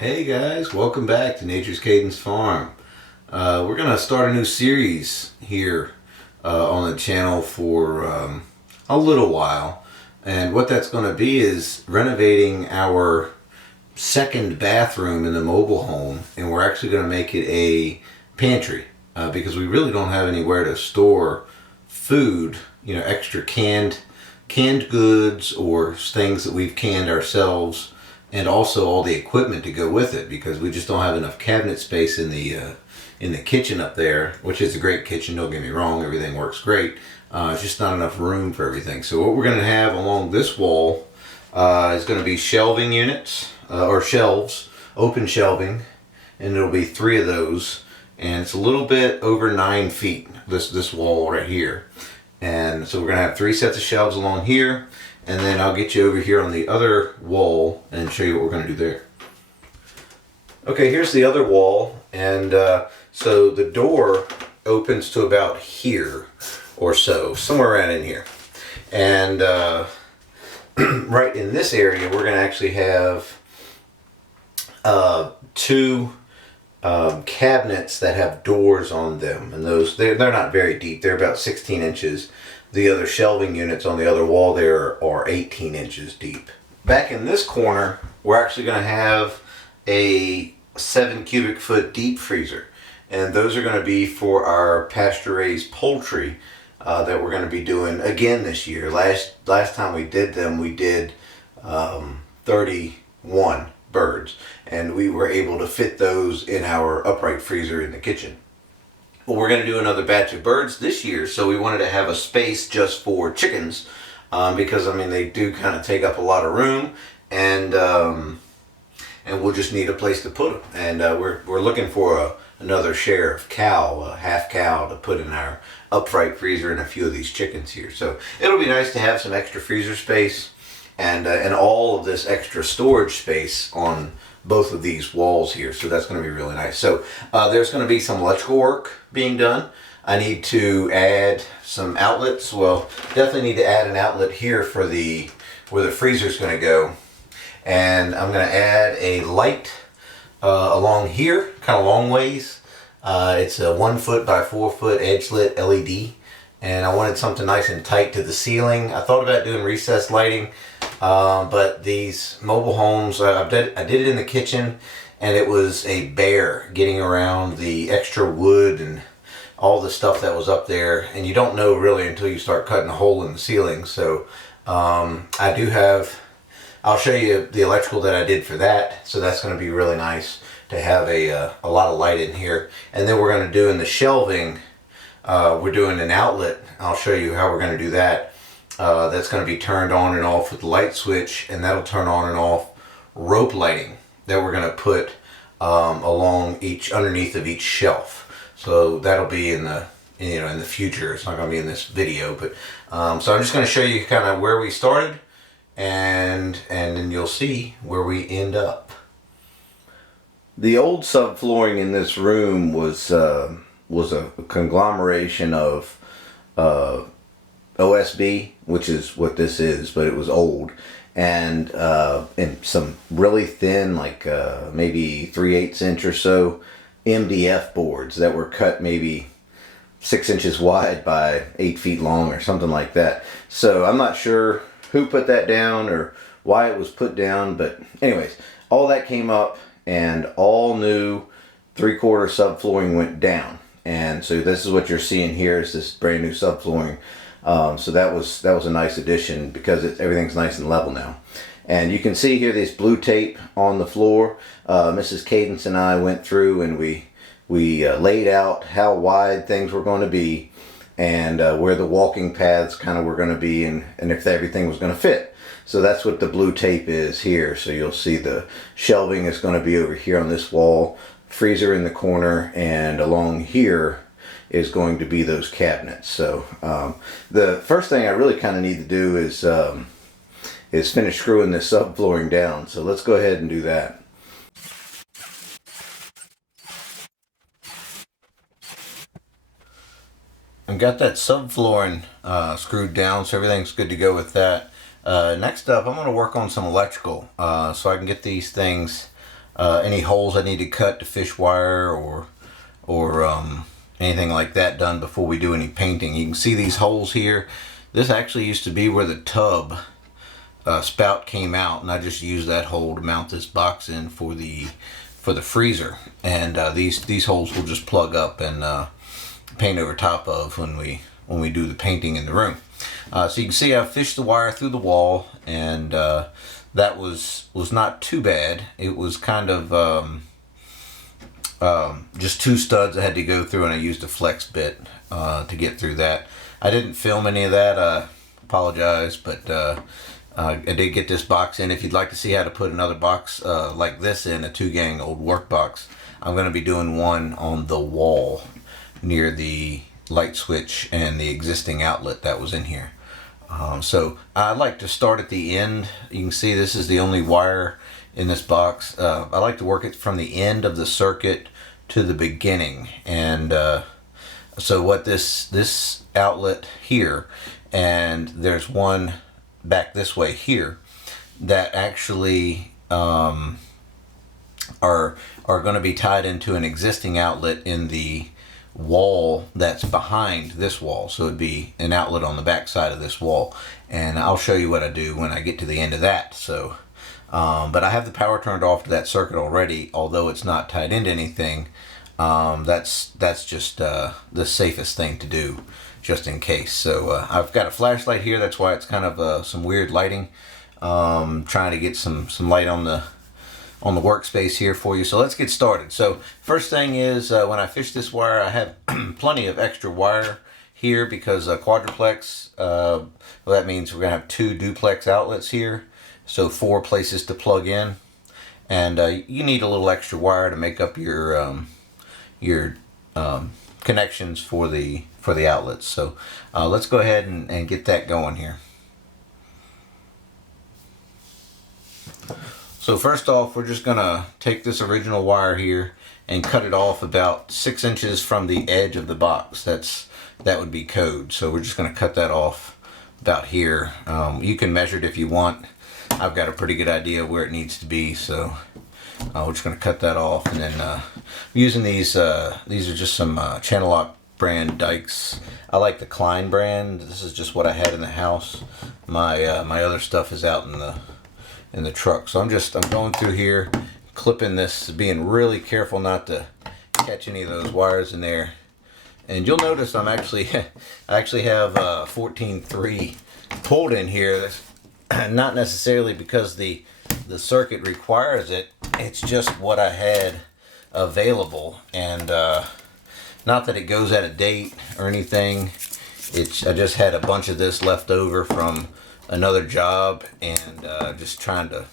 Hey guys, welcome back to Nature's Cadence Farm. We're going to start a new series here on the channel for a little while. And what that's going to be is renovating our second bathroom in the mobile home. And we're actually going to make it a pantry because we really don't have anywhere to store food, extra canned goods or things that we've canned ourselves, and also all the equipment to go with it, because we just don't have enough cabinet space in the kitchen up there, which is a great kitchen, don't get me wrong, everything works great. It's just not enough room for everything. So what we're going to have along this wall is going to be shelving units, or shelves, open shelving, and it'll be 3 of those, and it's a little bit over 9 feet, this wall right here. And so we're going to have 3 sets of shelves along here, and then I'll get you over here on the other wall and show you what we're going to do there. Okay, here's the other wall, and so the door opens to about here or so, somewhere around in here. And right in this area, we're going to actually have 2 cabinets that have doors on them, and those they're not very deep. They're about 16 inches. The other shelving units on the other wall there are 18 inches deep. Back in this corner, we're actually going to have a 7 cubic foot deep freezer, and those are going to be for our pasture raised poultry that we're going to be doing again this year. Last time we did them, we did 31 birds, and we were able to fit those in our upright freezer in the kitchen. Well, we're going to do another batch of birds this year, so we wanted to have a space just for chickens, because I mean they do kind of take up a lot of room, and we'll just need a place to put them. And we're looking for another share of cow, a half cow, to put in our upright freezer and a few of these chickens here. So it'll be nice to have some extra freezer space and all of this extra storage space on both of these walls here. So that's going to be really nice. So there's going to be some electrical work being done. I need to add some outlets. Well, definitely need to add an outlet here for where the freezer is going to go. And I'm going to add a light along here, kind of long ways. It's a 1 foot by 4 foot edge lit LED. And I wanted something nice and tight to the ceiling. I thought about doing recessed lighting, but these mobile homes, I did it in the kitchen, and it was a bear getting around the extra wood and all the stuff that was up there, and you don't know really until you start cutting a hole in the ceiling. So I do have, I'll show you the electrical that I did for that. So that's going to be really nice to have a lot of light in here. And then we're going to do in the shelving, we're doing an outlet. I'll show you how we're going to do that. That's going to be turned on and off with the light switch, and that'll turn on and off rope lighting that we're going to put along underneath of each shelf. So that'll be in the in the future. It's not going to be in this video, but so I'm just going to show you kind of where we started, and then you'll see where we end up. The old subflooring in this room was a conglomeration of OSB, which is what this is, but it was old, and some really thin, like maybe 3/8 inch or so MDF boards that were cut maybe 6 inches wide by 8 feet long or something like that. So I'm not sure who put that down or why it was put down, but anyways, all that came up, and all new 3/4 subflooring went down. And so this is what you're seeing here, is this brand new subflooring. So that was a nice addition, because everything's nice and level now. And you can see here this blue tape on the floor. Mrs. Cadence and I went through and we laid out how wide things were going to be, and where the walking paths kind of were going to be, and if everything was going to fit. So that's what the blue tape is here. So you'll see the shelving is going to be over here on this wall, freezer in the corner, and along here is going to be those cabinets. So the first thing I really kind of need to do is finish screwing this subflooring down. So let's go ahead and do that. I've got that subflooring screwed down, so everything's good to go with that. Next up, I'm going to work on some electrical so I can get these things any holes I need to cut to fish wire or anything like that done before we do any painting. You can see these holes here. This actually used to be where the tub spout came out, and I just used that hole to mount this box in for the freezer. And these holes will just plug up and paint over top of when we do the painting in the room. So you can see I fished the wire through the wall, and that was not too bad. It was kind of just 2 studs I had to go through, and I used a flex bit to get through that. I didn't film any of that, apologize, but I did get this box in. If you'd like to see how to put another box like this in, a 2-gang old work box, I'm going to be doing one on the wall near the light switch and the existing outlet that was in here. So I like to start at the end. You can see this is the only wire in this box. I like to work it from the end of the circuit to the beginning. And so what this outlet here, and there's one back this way here, that actually are going to be tied into an existing outlet in the wall that's behind this wall. So it'd be an outlet on the back side of this wall, and I'll show you what I do when I get to the end of that. So but I have the power turned off to that circuit already, although it's not tied into anything. That's just the safest thing to do, just in case. So I've got a flashlight here. That's why it's kind of some weird lighting. Trying to get some light on the workspace here for you. So let's get started. So first thing is, when I fish this wire, I have plenty of extra wire here because quadruplex, well, that means we're gonna have 2 duplex outlets here, so 4 places to plug in, and you need a little extra wire to make up your connections for the outlets. So let's go ahead and get that going here. So first off, we're just gonna take this original wire here and cut it off about 6 inches from the edge of the box. That would be code. So we're just gonna cut that off about here. You can measure it if you want. I've got a pretty good idea where it needs to be, so we're just gonna cut that off. And then I'm using these are just some Channel Lock brand dikes. I like the Klein brand. This is just what I had in the house. My other stuff is out in the truck. So I'm going through here, clipping this, being really careful not to catch any of those wires in there. And you'll notice I actually have 14.3 pulled in here. That's not necessarily because the circuit requires it. It's just what I had available, and not that it goes out of date or anything. I just had a bunch of this left over from another job, and just trying to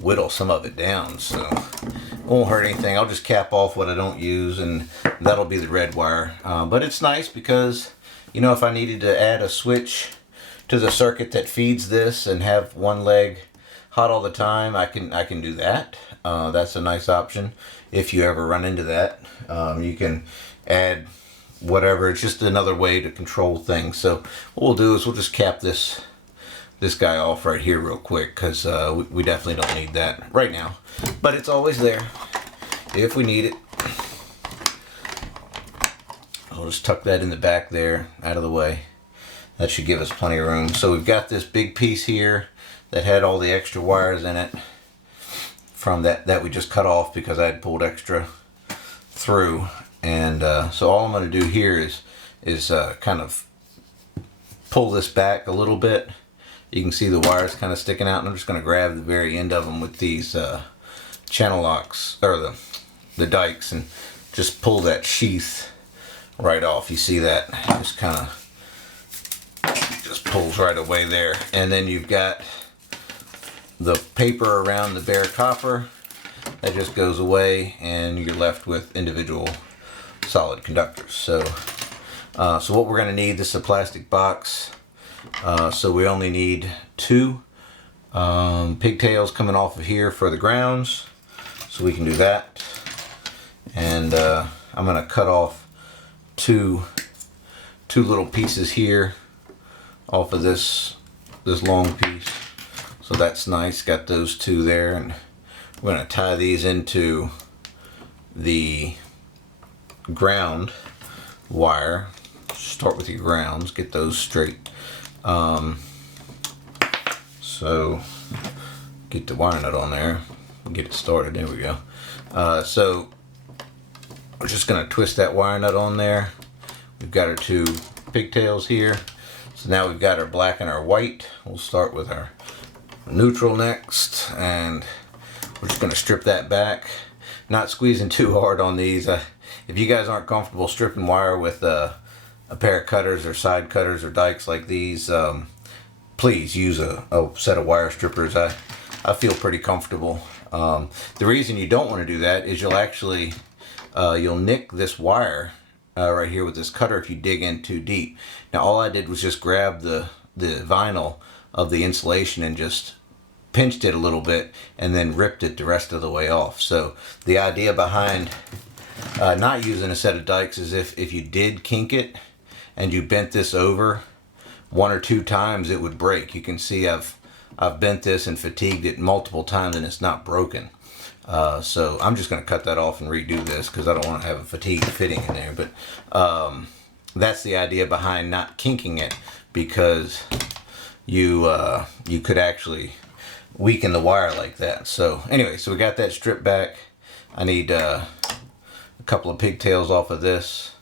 whittle some of it down, so it won't hurt anything. I'll just cap off what I don't use, and that'll be the red wire. But it's nice because, you know, if I needed to add a switch to the circuit that feeds this and have one leg hot all the time, I can do that. That's a nice option if you ever run into that. You can add whatever. It's just another way to control things. So what we'll do is we'll just cap this guy off right here real quick, because we definitely don't need that right now, but it's always there if we need it. I'll just tuck that in the back there, out of the way. That should give us plenty of room. So we've got this big piece here that had all the extra wires in it from that we just cut off because I had pulled extra through. And so all I'm going to do here is kind of pull this back a little bit. You can see the wires kind of sticking out, and I'm just going to grab the very end of them with these channel locks, or the dikes, and just pull that sheath right off. You see that? Just kind of just pulls right away there. And then you've got the paper around the bare copper. That just goes away, and you're left with individual solid conductors. So what we're going to need, this is a plastic box. So we only need 2 pigtails coming off of here for the grounds, so we can do that. And I'm going to cut off two little pieces here off of this long piece. So that's nice. Got those 2 there, and we're going to tie these into the ground wire. Start with your grounds, get those straight. So get the wire nut on there, get it started. There we go. So we're just going to twist that wire nut on there. We've got our two pigtails here. So now we've got our black and our white. We'll start with our neutral next, and we're just going to strip that back. Not squeezing too hard on these. If you guys aren't comfortable stripping wire with a pair of cutters or side cutters or dikes like these, please use a set of wire strippers. I feel pretty comfortable. The reason you don't want to do that is you'll actually you'll nick this wire right here with this cutter if you dig in too deep. Now all I did was just grab the vinyl of the insulation and just pinched it a little bit and then ripped it the rest of the way off. So the idea behind not using a set of dikes is if you did kink it and you bent this over 1 or 2 times, it would break. You can see I've bent this and fatigued it multiple times and it's not broken. So I'm just going to cut that off and redo this because I don't want to have a fatigue fitting in there. But that's the idea behind not kinking it, because you could actually weaken the wire like that. So anyway, so we got that stripped back. I need a couple of pigtails off of this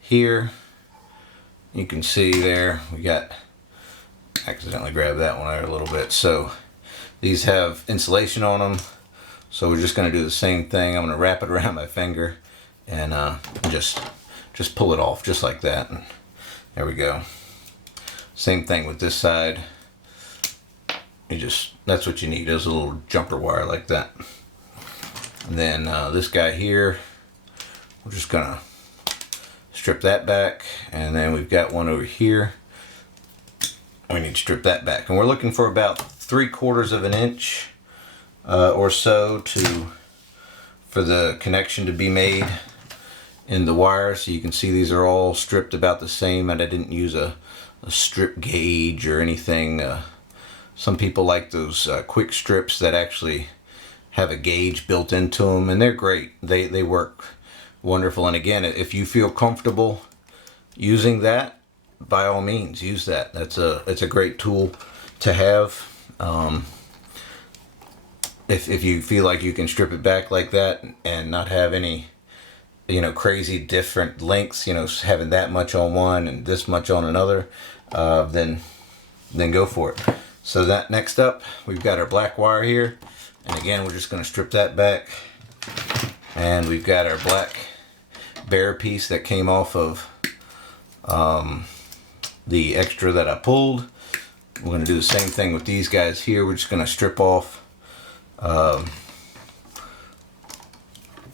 here. You can see there we got, accidentally grabbed that one there a little bit. So these have insulation on them, so we're just going to do the same thing. I'm going to wrap it around my finger and just pull it off just like that, and there we go. Same thing with this side. That's what you need, is a little jumper wire like that. And then this guy here, we're just gonna strip that back, and then we've got one over here. We need to strip that back, and we're looking for about 3/4 of an inch or so for the connection to be made in the wire. So you can see these are all stripped about the same, and I didn't use a strip gauge or anything. Some people like those quick strips that actually have a gauge built into them, and they're great. They work wonderful. And again, if you feel comfortable using that, by all means use that. It's a great tool to have. If you feel like you can strip it back like that and not have any, crazy different lengths, having that much on one and this much on another, then go for it. So that next up, we've got our black wire here, and again we're just going to strip that back, and we've got our black bare piece that came off of the extra that I pulled. We're going to do the same thing with these guys here. We're just going to strip off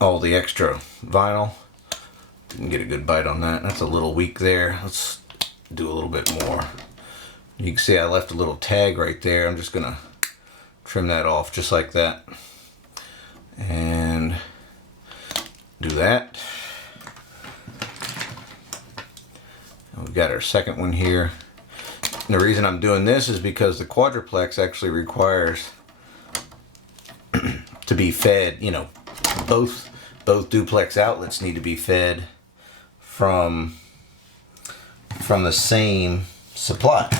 all the extra vinyl. Didn't get a good bite on that. That's a little weak there. Let's do a little bit more. You can see I left a little tag right there. I'm just gonna trim that off just like that, and do that. And we've got our second one here. And the reason I'm doing this is because the quadruplex actually requires to be fed, both duplex outlets need to be fed from the same supply.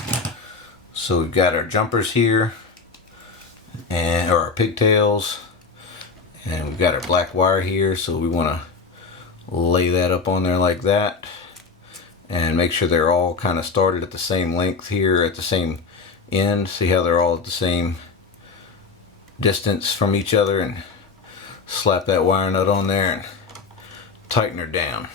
So we've got our jumpers here, or our pigtails, and we've got our black wire here. So we want to lay that up on there like that, and make sure they're all kind of started at the same length here, at the same end. See how they're all at the same distance from each other, and slap that wire nut on there and tighten her down.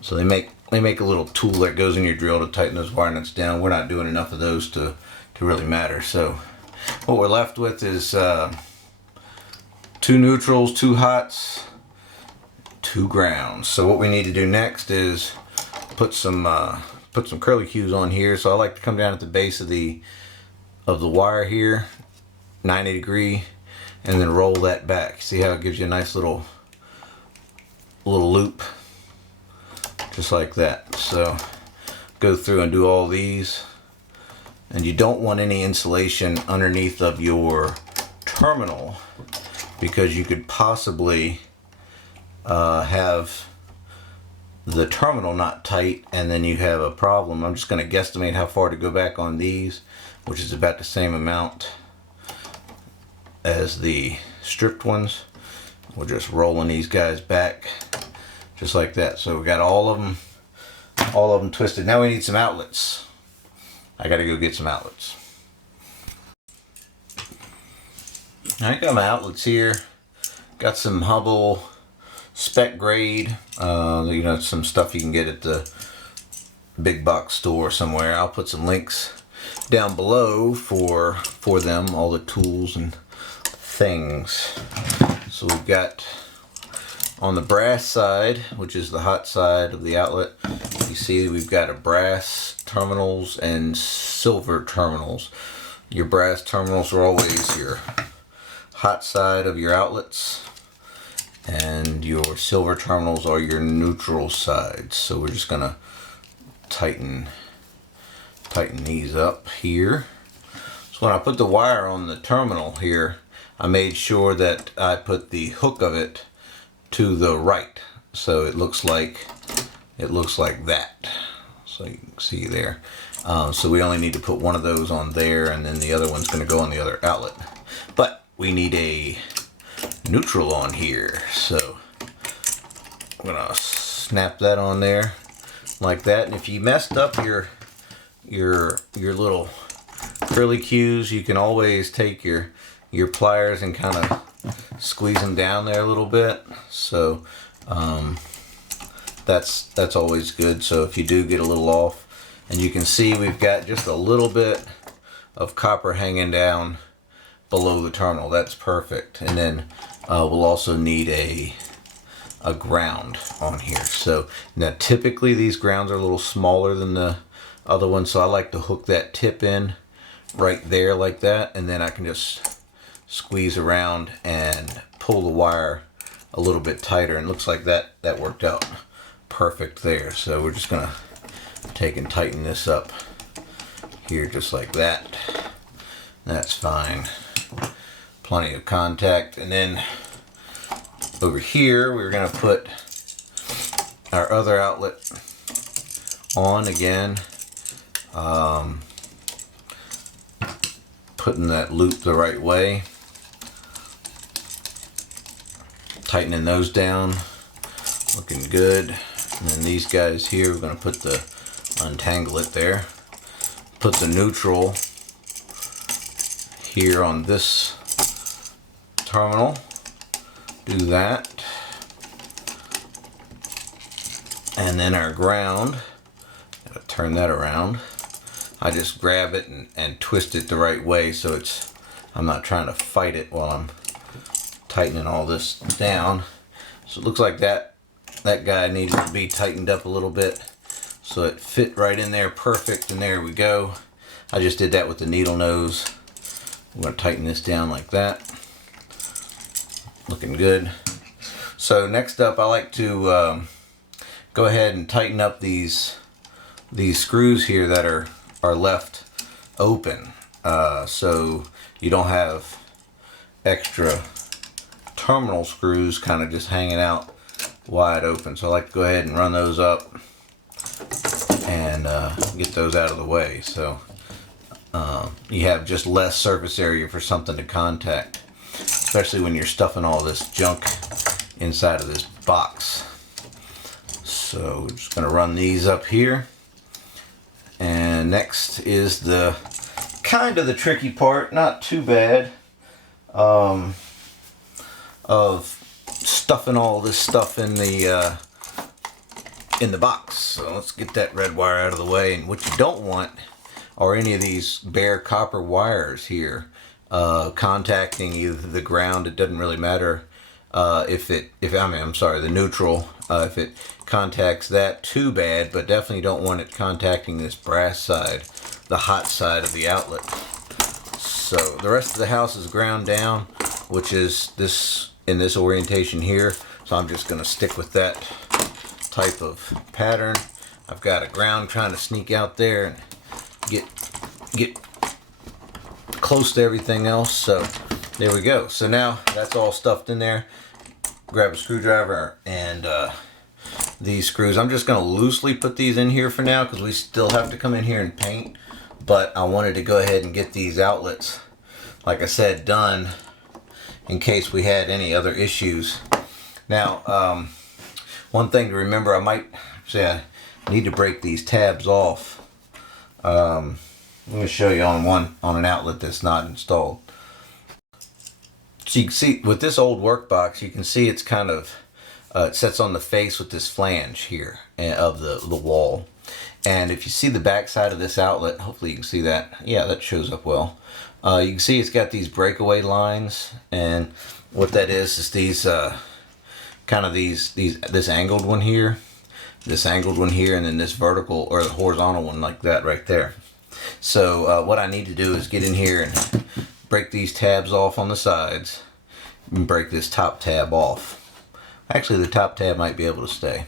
So they make a little tool that goes in your drill to tighten those wire nuts down. We're not doing enough of those to really matter. So what we're left with is 2 neutrals, 2 hots, 2 grounds. So what we need to do next is put some curly cues on here. So I like to come down at the base of the wire here, 90 degree, and then roll that back. See how it gives you a nice little loop, just like that. So go through and do all these, and you don't want any insulation underneath of your terminal, because you could possibly have the terminal not tight and then you have a problem. I'm just going to guesstimate how far to go back on these, which is about the same amount as the stripped ones. We're just rolling these guys back just like that. So we got all of them twisted. Now we need some outlets. I got to go get some outlets. I got my outlets here. Got some Hubble spec grade, you know, some stuff you can get at the big box store somewhere. I'll put some links down below for them, all the tools and things. So we've got on the brass side, which is the hot side of the outlet, you see we've got a brass terminals and silver terminals. Your brass terminals are always your hot side of your outlets, and your silver terminals are your neutral sides. So we're just gonna tighten these up here. So when I put the wire on the terminal here, I made sure that I put the hook of it to the right, so it looks like that. So you can see there. So we only need to put one of those on there, and then the other one's going to go on the other outlet. But we need a neutral on here, so I'm gonna snap that on there like that. And if you messed up your little frilly cues, you can always take your pliers and kind of squeeze them down there a little bit. So that's always good. So if you do get a little off, and you can see we've got just a little bit of copper hanging down below the terminal, that's perfect. And then we'll also need a ground on here. So now typically these grounds are a little smaller than the other ones, so I like to hook that tip in right there like that, and then I can just squeeze around and pull the wire a little bit tighter, and it looks like that worked out perfect there. So we're just gonna take and tighten this up here just like that. That's fine, plenty of contact. And then over here we're gonna put our other outlet on again, putting that loop the right way, tightening those down, looking good. And then these guys here, we're going to untangle it there, put the neutral here on this terminal, do that, and then our ground, gotta turn that around. I just grab it and twist it the right way, so I'm not trying to fight it while I'm tightening all this down. So it looks like that guy needs to be tightened up a little bit, so it fit right in there perfect. And there we go. I just did that with the needle nose. I'm going to tighten this down like that. Looking good. So next up, I like to go ahead and tighten up these screws here that are left open, so you don't have extra terminal screws kind of just hanging out wide open. So I like to go ahead and run those up and get those out of the way, so you have just less surface area for something to contact, especially when you're stuffing all this junk inside of this box. So we're just going to run these up here. And next is the kind of the tricky part, not too bad, of stuffing all this stuff in the box. So let's get that red wire out of the way. And what you don't want are any of these bare copper wires here contacting either the ground. It doesn't really matter the neutral, if it contacts that too bad, but definitely don't want it contacting this brass side, the hot side of the outlet. So the rest of the house is ground down, which is in this orientation here. So I'm just going to stick with that type of pattern. I've got a ground trying to sneak out there and get close to everything else. So There we go. So now that's all stuffed in there. Grab a screwdriver and these screws. I'm just going to loosely put these in here for now because we still have to come in here and paint. But I wanted to go ahead and get these outlets, like I said, done in case we had any other issues. Now, one thing to remember, I might say I need to break these tabs off. Let me show you on an outlet that's not installed. So you can see with this old work box, you can see it's kind of it sets on the face with this flange here of the wall. And if you see the back side of this outlet, hopefully you can see that. Yeah, that shows up well. You can see it's got these breakaway lines, and what that is these kind of this angled one here, this angled one here, and then this vertical or the horizontal one like that right there. So what I need to do is get in here and break these tabs off on the sides and break this top tab off. Actually, the top tab might be able to stay.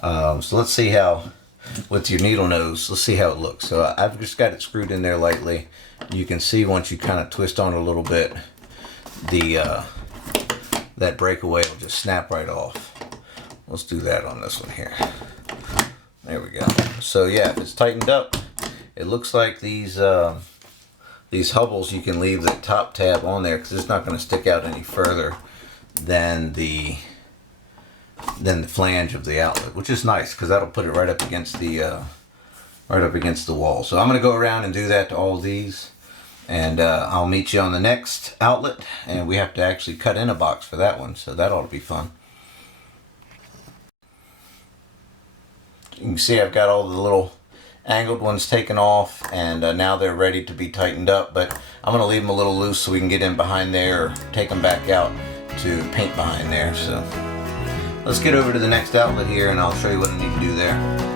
So let's see how, with your needle nose, let's see how it looks. So I've just got it screwed in there lightly. You can see once you kind of twist on it a little bit, that breakaway will just snap right off. Let's do that on this one here. There we go. So yeah, if it's tightened up, it looks like these hubbles, you can leave the top tab on there because it's not going to stick out any further than the flange of the outlet, which is nice because that'll put it right up against the wall. So I'm going to go around and do that to all these, and I'll meet you on the next outlet, and we have to actually cut in a box for that one, so that ought to be fun. You can see I've got all the little angled ones taken off, and now they're ready to be tightened up, but I'm going to leave them a little loose so we can get in behind there or take them back out to paint behind there. So let's get over to the next outlet here and I'll show you what I need to do there.